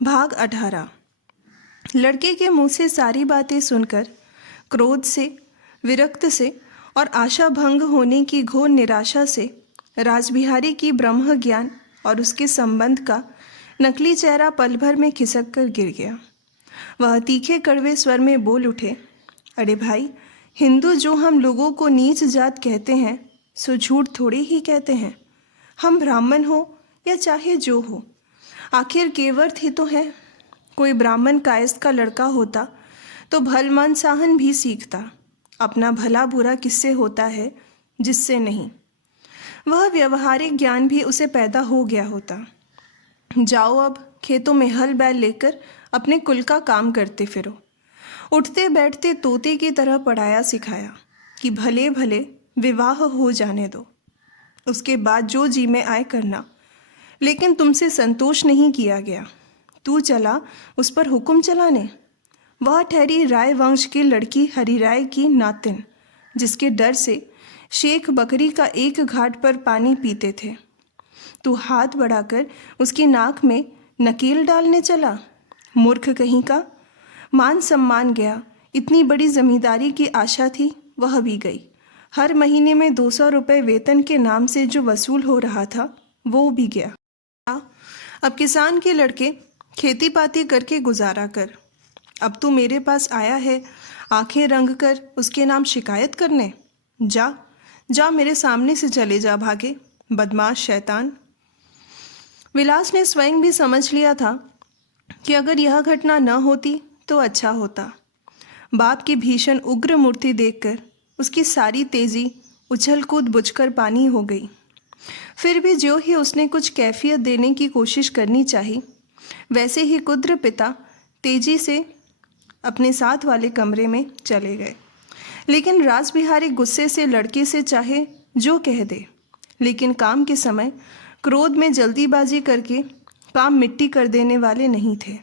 भाग 18। लड़के के मुंह से सारी बातें सुनकर क्रोध से, विरक्त से और आशा भंग होने की घोर निराशा से राजबिहारी की ब्रह्म ज्ञान और उसके संबंध का नकली चेहरा पल भर में खिसक कर गिर गया। वह तीखे कड़वे स्वर में बोल उठे, अरे भाई, हिंदू जो हम लोगों को नीच जात कहते हैं सो झूठ थोड़ी ही कहते हैं। हम ब्राह्मण हो या चाहे जो हो, आखिर केवर्थ ही तो है। कोई ब्राह्मण कायस्थ का लड़का होता तो भलमन साहन भी सीखता। अपना भला बुरा किससे होता है, जिससे नहीं। वह व्यवहारिक ज्ञान भी उसे पैदा हो गया होता। जाओ अब खेतों में हल बैल लेकर अपने कुल का काम करते फिरो। उठते बैठते तोते की तरह पढ़ाया सिखाया कि भले भले विवाह हो जाने दो, उसके बाद जो जी में आए करना। लेकिन तुमसे संतोष नहीं किया गया। तू चला उस पर हुक्म चलाने। वह ठहरी राय वंश की लड़की हरिराय की नातिन, जिसके डर से शेख बकरी का एक घाट पर पानी पीते थे। तू हाथ बढ़ाकर उसकी नाक में नकेल डालने चला। मूर्ख कहीं का। मान सम्मान गया। इतनी बड़ी जमींदारी की आशा थी, वह भी गई। हर महीने में 200 रुपये वेतन के नाम से जो वसूल हो रहा था वो भी गया। अब किसान के लड़के खेती पाती करके गुजारा कर। अब तू मेरे पास आया है आंखें रंग कर उसके नाम शिकायत करने। जा जा, मेरे सामने से चले जा, भागे बदमाश शैतान। विलास ने स्वयं भी समझ लिया था कि अगर यह घटना न होती तो अच्छा होता। बाप की भीषण उग्र मूर्ति देखकर उसकी सारी तेजी उछल कूद बुझकर पानी हो गई। फिर भी जो ही उसने कुछ कैफियत देने की कोशिश करनी चाहिए, वैसे ही कुद्र पिता तेजी से अपने साथ वाले कमरे में चले गए। लेकिन राजबिहारी गुस्से से लड़के से चाहे जो कह दे, लेकिन काम के समय क्रोध में जल्दीबाजी करके काम मिट्टी कर देने वाले नहीं थे।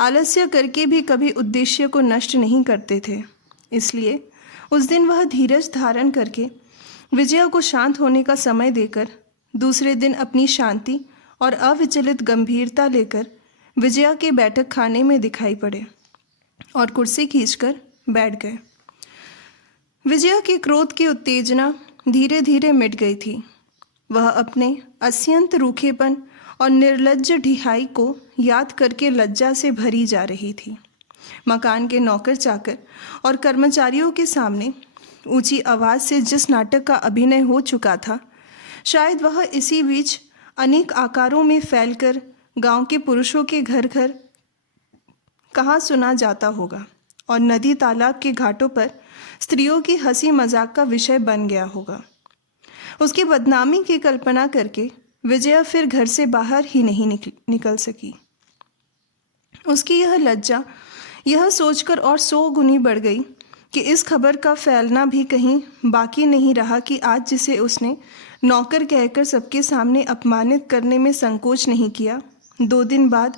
आलस्य करके भी कभी उद्देश्य को नष्ट नहीं करते थे। इसलिए उस दिन वह धीरज धारण करके विजया को शांत होने का समय देकर दूसरे दिन अपनी शांति और अविचलित गंभीरता लेकर विजया के बैठक खाने में दिखाई पड़े और कुर्सी खींचकर बैठ गए। विजया के क्रोध की उत्तेजना धीरे धीरे मिट गई थी। वह अपने अत्यंत रूखेपन और निर्लज्ज ढिहाई को याद करके लज्जा से भरी जा रही थी। मकान के नौकर चाकर और कर्मचारियों के सामने ऊंची आवाज़ से जिस नाटक का अभिनय हो चुका था, शायद वह इसी बीच अनेक आकारों में फैलकर गांव के पुरुषों के घर घर कहाँ सुना जाता होगा और नदी तालाब के घाटों पर स्त्रियों की हंसी मजाक का विषय बन गया होगा। उसकी बदनामी की कल्पना करके विजया फिर घर से बाहर ही नहीं निकल सकी। उसकी यह लज्जा यह सोचकर और 100 गुनी बढ़ गई कि इस खबर का फैलना भी कहीं बाकी नहीं रहा कि आज जिसे उसने नौकर कहकर सबके सामने अपमानित करने में संकोच नहीं किया, 2 दिन बाद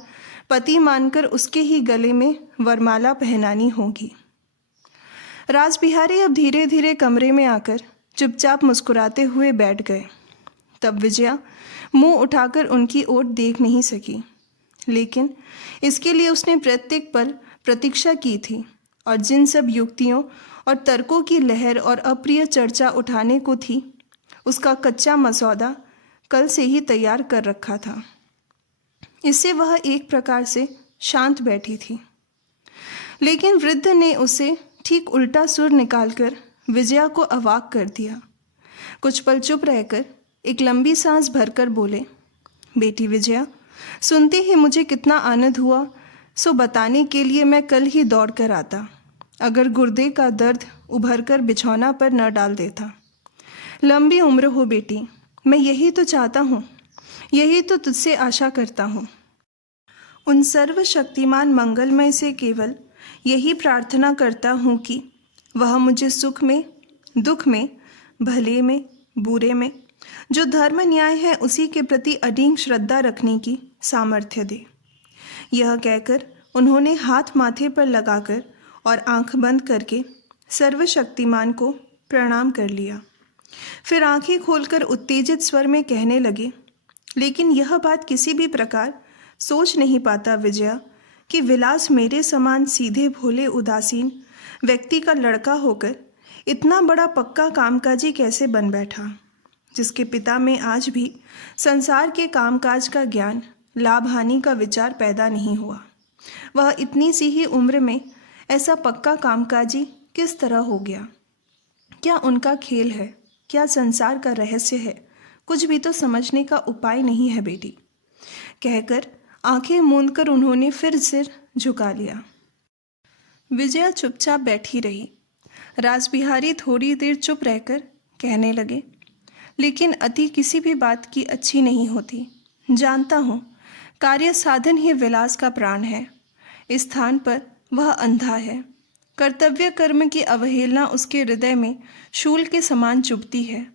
पति मानकर उसके ही गले में वरमाला पहनानी होगी। राजबिहारी अब धीरे धीरे कमरे में आकर चुपचाप मुस्कुराते हुए बैठ गए। तब विजया मुंह उठाकर उनकी ओर देख नहीं सकी, लेकिन इसके लिए उसने प्रत्येक पल प्रतीक्षा की थी और जिन सब युक्तियों और तर्कों की लहर और अप्रिय चर्चा उठाने को थी, उसका कच्चा मसौदा कल से ही तैयार कर रखा था। इससे वह एक प्रकार से शांत बैठी थी। लेकिन वृद्ध ने उसे ठीक उल्टा सुर निकालकर विजया को अवाक कर दिया। कुछ पल चुप रहकर एक लंबी सांस भरकर बोले, बेटी विजया, सुनते ही मुझे कितना आनंद हुआ सो बताने के लिए मैं कल ही दौड़ कर आता, अगर गुर्दे का दर्द उभर कर बिछौना पर न डाल देता। लंबी उम्र हो बेटी, मैं यही तो चाहता हूँ, यही तो तुझसे आशा करता हूँ। उन सर्वशक्तिमान मंगलमय से केवल यही प्रार्थना करता हूँ कि वह मुझे सुख में, दुख में, भले में, बुरे में जो धर्म न्याय है उसी के प्रति अडिग श्रद्धा रखने की सामर्थ्य दे। यह कहकर उन्होंने हाथ माथे पर लगाकर और आंख बंद करके सर्वशक्तिमान को प्रणाम कर लिया। फिर आंखें खोलकर उत्तेजित स्वर में कहने लगे, लेकिन यह बात किसी भी प्रकार सोच नहीं पाता विजया कि विलास मेरे समान सीधे भोले उदासीन व्यक्ति का लड़का होकर इतना बड़ा पक्का कामकाजी कैसे बन बैठा, जिसके पिता में आज भी संसार के कामकाज का ज्ञान, लाभ हानि का विचार पैदा नहीं हुआ। वह इतनी सी ही उम्र में ऐसा पक्का कामकाजी किस तरह हो गया? क्या उनका खेल है? क्या संसार का रहस्य है? कुछ भी तो समझने का उपाय नहीं है बेटी, कहकर आंखें मूंदकर उन्होंने फिर सिर झुका लिया। विजया चुपचाप बैठी रही। रासबिहारी थोड़ी देर चुप रहकर कहने लगे, लेकिन अति किसी भी बात की अच्छी नहीं होती। जानता हूँ, कार्य साधन ही विलास का प्राण है। इस स्थान पर वह अंधा है। कर्तव्य कर्म की अवहेलना उसके हृदय में शूल के समान चुभती है।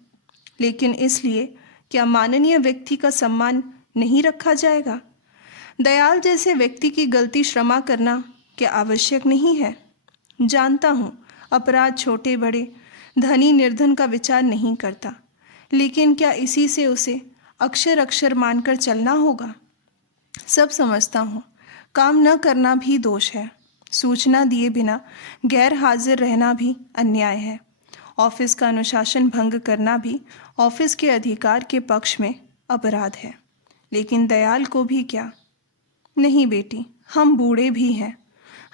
लेकिन इसलिए क्या माननीय व्यक्ति का सम्मान नहीं रखा जाएगा? दयाल जैसे व्यक्ति की गलती क्षमा करना क्या आवश्यक नहीं है? जानता हूँ, अपराध छोटे बड़े, धनी निर्धन का विचार नहीं करता, लेकिन क्या इसी से उसे अक्षर अक्षर मानकर चलना होगा? सब समझता हूँ, काम न करना भी दोष है। सूचना दिए बिना गैर हाजिर रहना भी अन्याय है। ऑफिस का अनुशासन भंग करना भी ऑफिस के अधिकार के पक्ष में अपराध है। लेकिन दयाल को भी क्या? नहीं बेटी, हम बूढ़े भी हैं।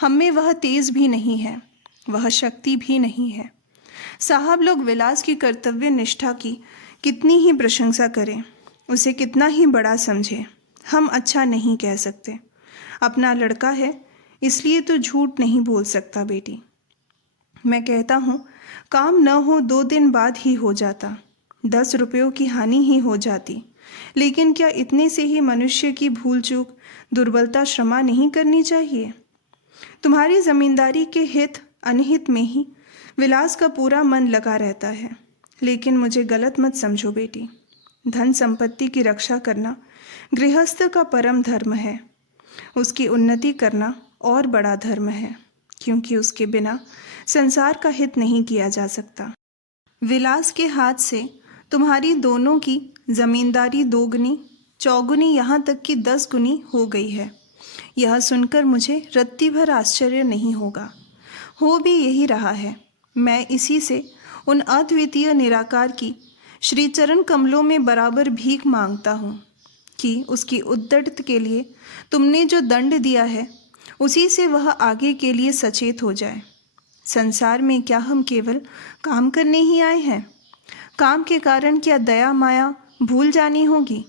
हम में वह तेज भी नहीं है, वह शक्ति भी नहीं है। साहब लोग विलास की कर्तव्य निष्ठा की कितनी ही प्रशंसा करें, उसे कितना ही बड़ा समझें, हम अच्छा नहीं कह सकते। अपना लड़का है इसलिए तो झूठ नहीं बोल सकता बेटी। मैं कहता हूँ, काम न हो 2 दिन बाद ही हो जाता, 10 रुपयों की हानि ही हो जाती, लेकिन क्या इतने से ही मनुष्य की भूल चूक, दुर्बलता क्षमा नहीं करनी चाहिए? तुम्हारी जमींदारी के हित अनहित में ही विलास का पूरा मन लगा रहता है। लेकिन मुझे गलत मत समझो बेटी, धन संपत्ति की रक्षा करना गृहस्थ का परम धर्म है। उसकी उन्नति करना और बड़ा धर्म है, क्योंकि उसके बिना संसार का हित नहीं किया जा सकता। विलास के हाथ से तुम्हारी दोनों की जमींदारी 2 गुनी, चौगुनी, यहाँ तक कि 10 गुनी हो गई है। यह सुनकर मुझे रत्ती भर आश्चर्य नहीं होगा। हो भी यही रहा है। मैं इसी से उन अद्वितीय निराकार की श्री चरण कमलों में बराबर भीख मांगता हूँ कि उसकी उद्दत के लिए तुमने जो दंड दिया है, उसी से वह आगे के लिए सचेत हो जाए। संसार में क्या हम केवल काम करने ही आए हैं? काम के कारण क्या दया माया भूल जानी होगी?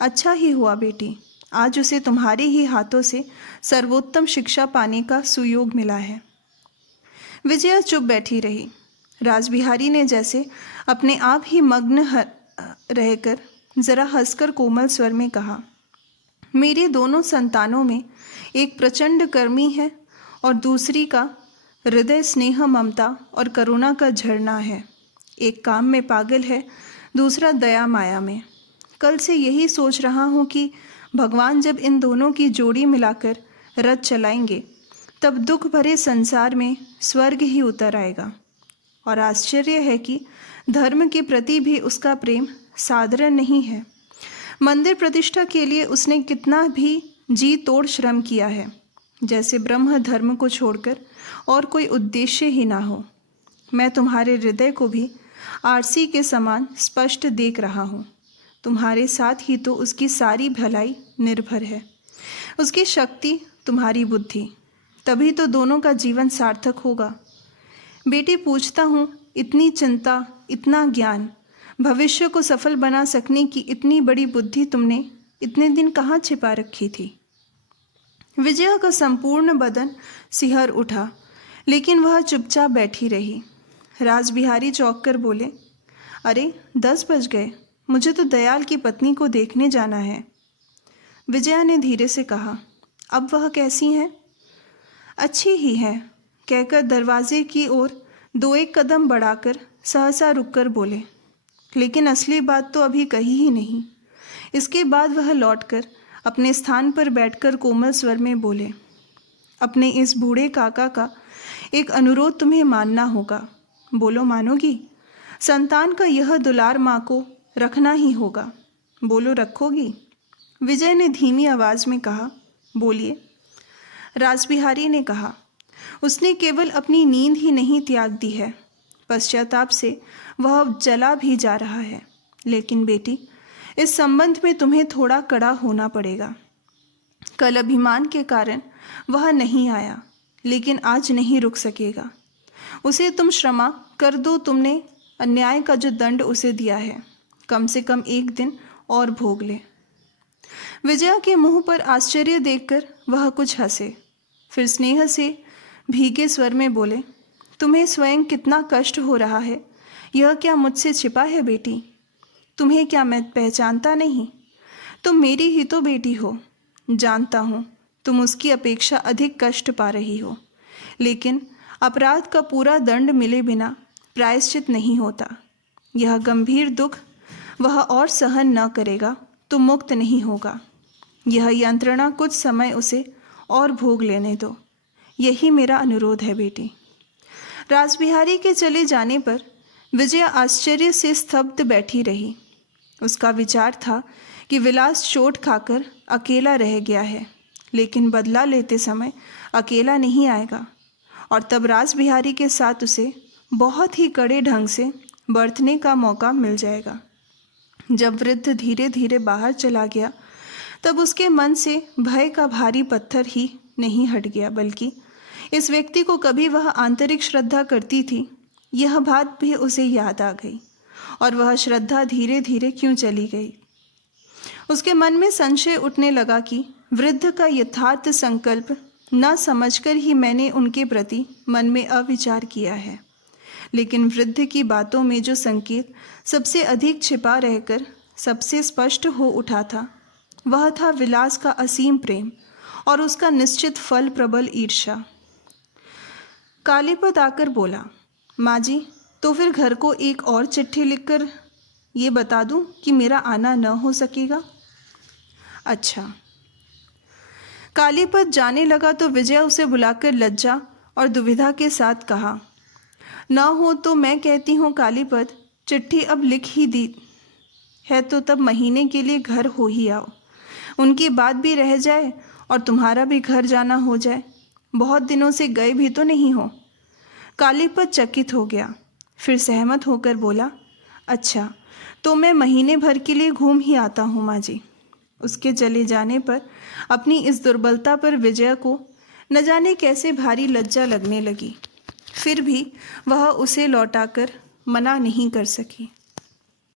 अच्छा ही हुआ बेटी, आज उसे तुम्हारे ही हाथों से सर्वोत्तम शिक्षा पाने का सुयोग मिला है। विजया चुप बैठी रही। रासबिहारी ने जैसे अपने आप ही मग्न रहकर जरा हंसकर कोमल स्वर में कहा, मेरे दोनों संतानों में एक प्रचंड कर्मी है और दूसरी का हृदय स्नेह ममता और करुणा का झरना है। एक काम में पागल है, दूसरा दया माया में। कल से यही सोच रहा हूँ कि भगवान जब इन दोनों की जोड़ी मिलाकर रथ चलाएंगे, तब दुख भरे संसार में स्वर्ग ही उतर आएगा। और आश्चर्य है कि धर्म के प्रति भी उसका प्रेम साधारण नहीं है। मंदिर प्रतिष्ठा के लिए उसने कितना भी जी तोड़ श्रम किया है, जैसे ब्रह्म धर्म को छोड़कर और कोई उद्देश्य ही ना हो। मैं तुम्हारे हृदय को भी आरसी के समान स्पष्ट देख रहा हूँ। तुम्हारे साथ ही तो उसकी सारी भलाई निर्भर है, उसकी शक्ति, तुम्हारी बुद्धि। तभी तो दोनों का जीवन सार्थक होगा। बेटी पूछता हूँ, इतनी चिंता, इतना ज्ञान, भविष्य को सफल बना सकने की इतनी बड़ी बुद्धि तुमने इतने दिन कहाँ छिपा रखी थी? विजया का संपूर्ण बदन सिहर उठा, लेकिन वह चुपचाप बैठी रही। रासबिहारी चौंक कर बोले, अरे 10 बज गए, मुझे तो दयाल की पत्नी को देखने जाना है। विजया ने धीरे से कहा, अब वह कैसी हैं? अच्छी ही है, कहकर दरवाजे की ओर 2-1 कदम बढ़ाकर सहसा रुककर बोले, लेकिन असली बात तो अभी कही ही नहीं। इसके बाद वह लौटकर अपने स्थान पर बैठकर कोमल स्वर में बोले, अपने इस बूढ़े काका का एक अनुरोध तुम्हें मानना होगा। बोलो, मानोगी? संतान का यह दुलार माँ को रखना ही होगा। बोलो, रखोगी? विजय ने धीमी आवाज में कहा, बोलिए। रासबिहारी ने कहा, उसने केवल अपनी नींद ही नहीं त्याग दी है, पश्चाताप से वह अब जला भी जा रहा है। लेकिन बेटी, इस संबंध में तुम्हें थोड़ा कड़ा होना पड़ेगा। कल अभिमान के कारण वह नहीं आया, लेकिन आज नहीं रुक सकेगा। उसे तुम क्षमा कर दो। तुमने अन्याय का जो दंड उसे दिया है, कम से कम एक दिन और भोग ले। विजया के मुंह पर आश्चर्य देखकर वह कुछ हंसे, फिर स्नेह से भीगे स्वर में बोले, तुम्हें स्वयं कितना कष्ट हो रहा है, यह क्या मुझसे छिपा है बेटी? तुम्हें क्या मैं पहचानता नहीं? तुम मेरी ही तो बेटी हो। जानता हूँ तुम उसकी अपेक्षा अधिक कष्ट पा रही हो, लेकिन अपराध का पूरा दंड मिले बिना प्रायश्चित नहीं होता। यह गंभीर दुख वह और सहन न करेगा तो मुक्त नहीं होगा। यह यंत्रणा कुछ समय उसे और भोग लेने दो, यही मेरा अनुरोध है बेटी। रासबिहारी के चले जाने पर विजया आश्चर्य से स्तब्ध बैठी रही। उसका विचार था कि विलास चोट खाकर अकेला रह गया है, लेकिन बदला लेते समय अकेला नहीं आएगा, और तब रासबिहारी के साथ उसे बहुत ही कड़े ढंग से बरतने का मौका मिल जाएगा। जब वृद्ध धीरे धीरे बाहर चला गया, तब उसके मन से भय का भारी पत्थर ही नहीं हट गया, बल्कि इस व्यक्ति को कभी वह आंतरिक श्रद्धा करती थी, यह बात भी उसे याद आ गई, और वह श्रद्धा धीरे धीरे क्यों चली गई। उसके मन में संशय उठने लगा कि वृद्ध का यथार्थ संकल्प न समझकर ही मैंने उनके प्रति मन में अविचार किया है, लेकिन वृद्ध की बातों में जो संकेत सबसे अधिक छिपा रहकर सबसे स्पष्ट हो उठा था, वह था विलास का असीम प्रेम और उसका निश्चित फल प्रबल ईर्ष्या। कालीपद आकर बोला, माँ जी, तो फिर घर को एक और चिट्ठी लिखकर ये बता दूं कि मेरा आना न हो सकेगा? अच्छा। कालीपद जाने लगा तो विजया उसे बुलाकर लज्जा और दुविधा के साथ कहा, न हो तो मैं कहती हूँ कालीपद, चिट्ठी अब लिख ही दी है तो तब महीने के लिए घर हो ही आओ। उनकी बात भी रह जाए और तुम्हारा भी घर जाना हो जाए। बहुत दिनों से गए भी तो नहीं हो। कालीपद चकित हो गया, फिर सहमत होकर बोला, अच्छा, तो मैं महीने भर के लिए घूम ही आता हूँ माँ जी। उसके चले जाने पर अपनी इस दुर्बलता पर विजया को न जाने कैसे भारी लज्जा लगने लगी। फिर भी वह उसे लौटाकर मना नहीं कर सकी।